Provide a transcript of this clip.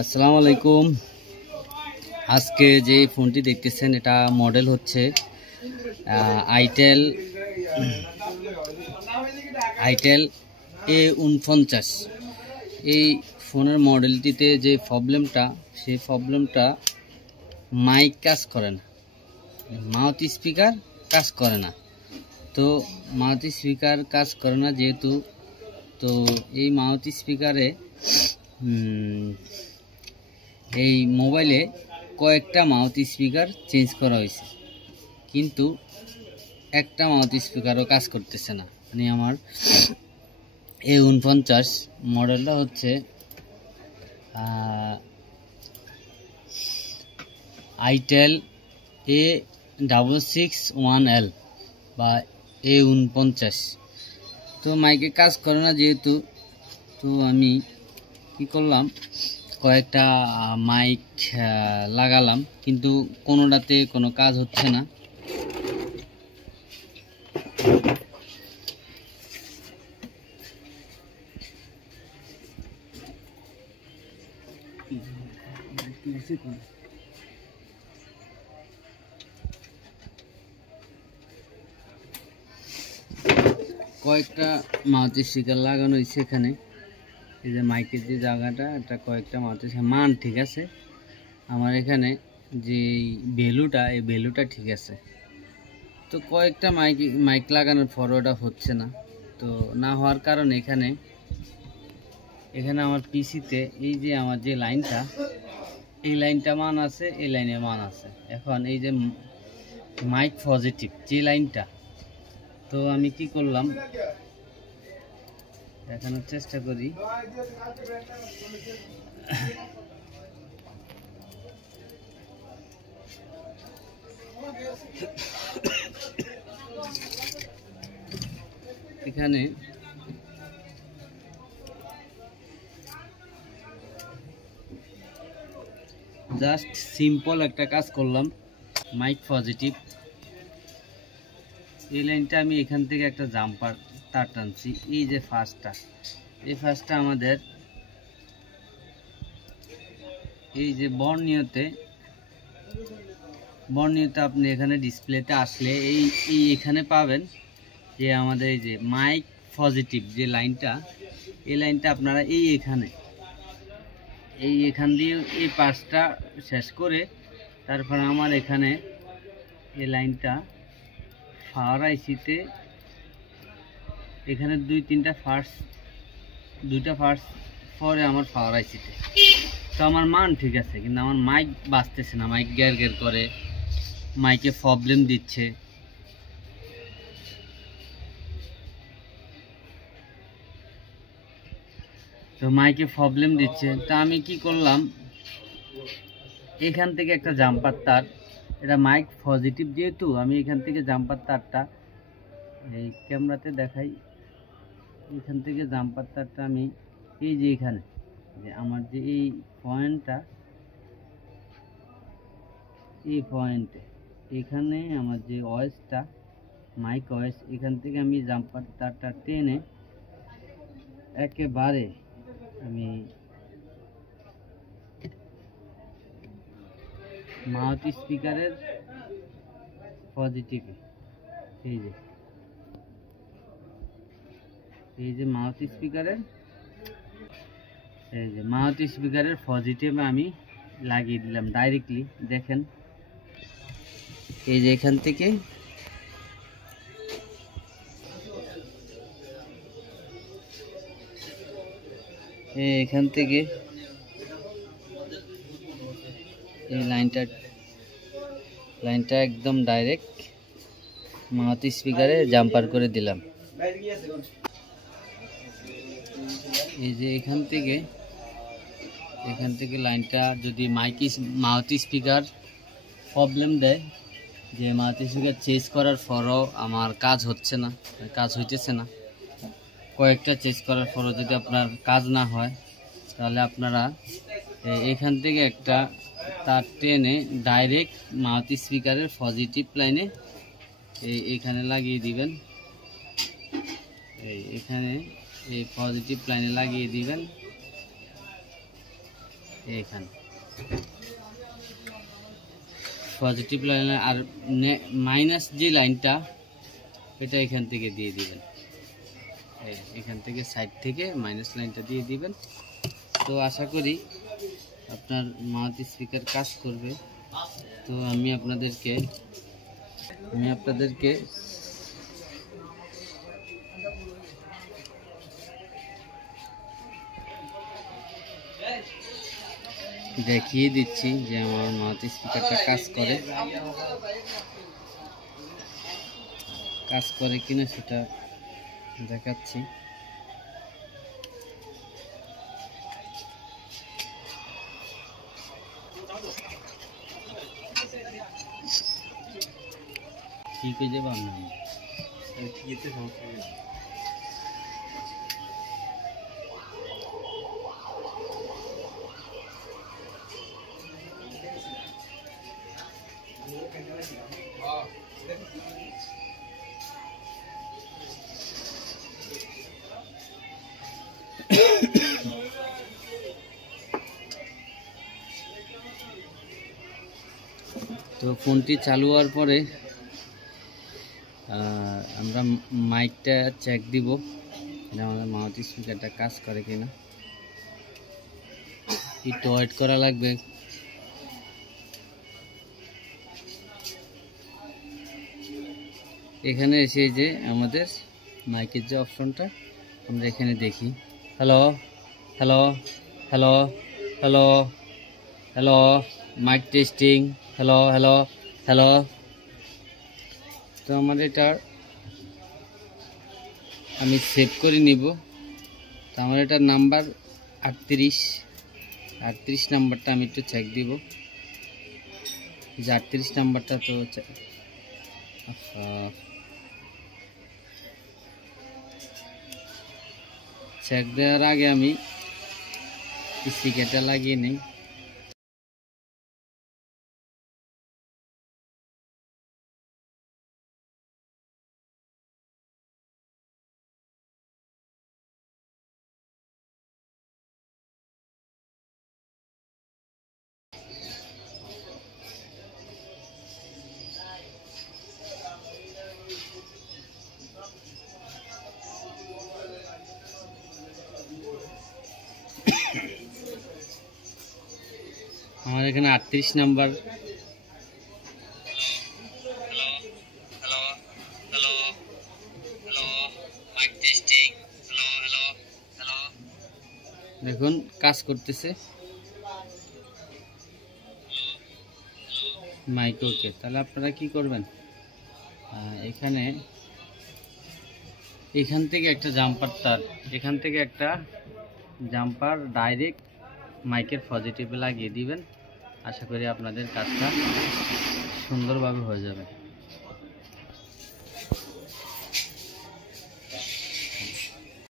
আসসালামু আলাইকুম। আজকে যে ফোনটি দেখতেছেন এটা মডেল হচ্ছে আইটেল A49। এই ফোনের মডেলটিতে যে প্রবলেমটা, সেই প্রবলেমটা মাইক কাজ করে না, মাউথ স্পিকার কাজ করে না। তো মাউথ স্পিকার কাজ করে না যেহেতু, তো এই মাউথ স্পিকারে এই মোবাইলে কয়েকটা মাউথ স্পিকার চেঞ্জ করা হয়েছে, কিন্তু একটা মাউথ স্পিকারও কাজ করতেছে না। মানে আমার A49 মডেলটা হচ্ছে আইটেল A661L বা A49। তো মাইকে কাজ করে না যেহেতু, তো আমি কি করলাম, কয়েকটা মাইক লাগালাম, কিন্তু কোনোটাতে কোনো কাজ হচ্ছে না। কয়েকটা মাউথ স্পিকার লাগানো হয়েছে এখানে। এই যে মাইকের যে জায়গাটা, এটা কয়েকটা মাউথ স্পিকার মান ঠিক আছে। আমার এখানে যে ভ্যালুটা, এই ভ্যালুটা ঠিক আছে। তো কয়েকটা মাইক লাগানোর পর ওটা হচ্ছে না। তো না হওয়ার কারণে এখানে আমার পিসিতে এই যে আমার যে লাইনটা, এই লাইনটা মান আছে, এই লাইনে মান আছে। এখন এই যে মাইক পজিটিভ যে লাইনটা, তো আমি কি করলাম দেখানোর চেষ্টা করি। এখানে জাস্ট সিম্পল একটা কাজ করলাম, মাইক পজিটিভ এই লাইনটা আমি এখান থেকে একটা জাম্পার তার টানছি। এই যে ফার্স্টটা, এই ফার্স্টটা আমাদের এই যে বর্ণীয়তে আপনি এখানে ডিসপ্লেতে আসলে এই এখানে পাবেন যে আমাদের এই যে মাইক পজিটিভ যে লাইনটা, এই লাইনটা আপনারা এখান দিয়ে এই পার্টসটা শেষ করে, তারপর আমার এখানে এই লাইনটা পাওয়ার আইসিতে এখানে দুইটা ফার্স্ট পরে আমার পাওয়ার আইসিতে। তো আমার মান ঠিক আছে, কিন্তু আমার মাইক বাজতেছে না, মাইক গ্যার গ্যার করে, মাইকে প্রবলেম দিচ্ছে। তো মাইকে প্রবলেম দিচ্ছে, তা আমি কি করলাম, এখান থেকে একটা জাম্পার তার, এটা মাইক পজিটিভ যেহেতু, আমি এখান থেকে জাম্পার তারটা এই ক্যামেরাতে দেখাই। এখান থেকে জাম্পার তারটা আমি এই যে এখানে যে আমার যে এই পয়েন্টটা, এই পয়েন্টে এখানে আমার যে ওয়েসটা, মাইক ওয়েস, এখান থেকে আমি জাম্পার তারটা টেনে একেবারে আমি মাউথ স্পিকারের পজিটিভে, এই যে মাউথ স্পিকারের পজিটিভে আমি লাগিয়ে দিলাম ডাইরেক্টলি। দেখেন এই যে এখান থেকে এই লাইনটা একদম ডাইরেক্ট মাউথ স্পিকারে জাম্পার করে দিলাম। এই যে এখান থেকে লাইনটা যদি মাউথ স্পিকার প্রবলেম দেয়, যে মাউথ স্পিকার চেঞ্জ করার পরও আমার কাজ হইতেছে না, কয়েকটা চেঞ্জ করার পরও যদি আপনার কাজ না হয়, তাহলে আপনারা এখান থেকে একটা তার টেনে ডাইরেক্ট মাউথ স্পিকারের পজিটিভ লাইনে এইখানে লাগিয়ে দিবেন। এখানে এই পজিটিভ লাইনে লাগিয়ে দিবেন। এখানে পজিটিভ লাইন আর মাইনাস যে লাইনটা এটা এখান থেকে দিয়ে দিবেন, এখান থেকে সাইড থেকে মাইনাস লাইনটা দিয়ে দিবেন। তো আশা করি আপনার মাউথ স্পিকার কাজ করবে। তো আমি আপনাদেরকে দেখিয়ে দিচ্ছি যে আমার মাউথ স্পিকারটা কাজ করে কিনা সেটা দেখাচ্ছি। ঠিক হয়ে যাবে আপনার তো ফোনটি চালু হওয়ার পরে আমরা মাইকটা চেক দিব যে আমাদের মাউথ স্পিকারটা কাজ করে কিনা। একটু ওয়েট করা লাগবে। এখানে এসে যে আমাদের মাইকের যে অপশনটা আমরা এখানে দেখি, hello hello hello hello hello mic testing, hello hello hello. তো আমার এটা আমি সেভ করে নিব। তো আমার এটার নাম্বার 38 নাম্বারটা আমি একটু চেক দিব যে 38 নাম্বারটা তো চেক দেওয়ার আগে আমি স্পিকারটা লাগিয়ে নিই। আমার এখানে 38 নাম্বার দেখুন কাজ করতেছে মাইক। ওকে, তাহলে আপনারা কি করবেন, এখান থেকে একটা জাম্পার ডাইরেক্ট মাইকের পজিটিভে লাগিয়ে দিবেন। আশা করি আপনাদের কাজটা সুন্দরভাবে হয়ে যাবে।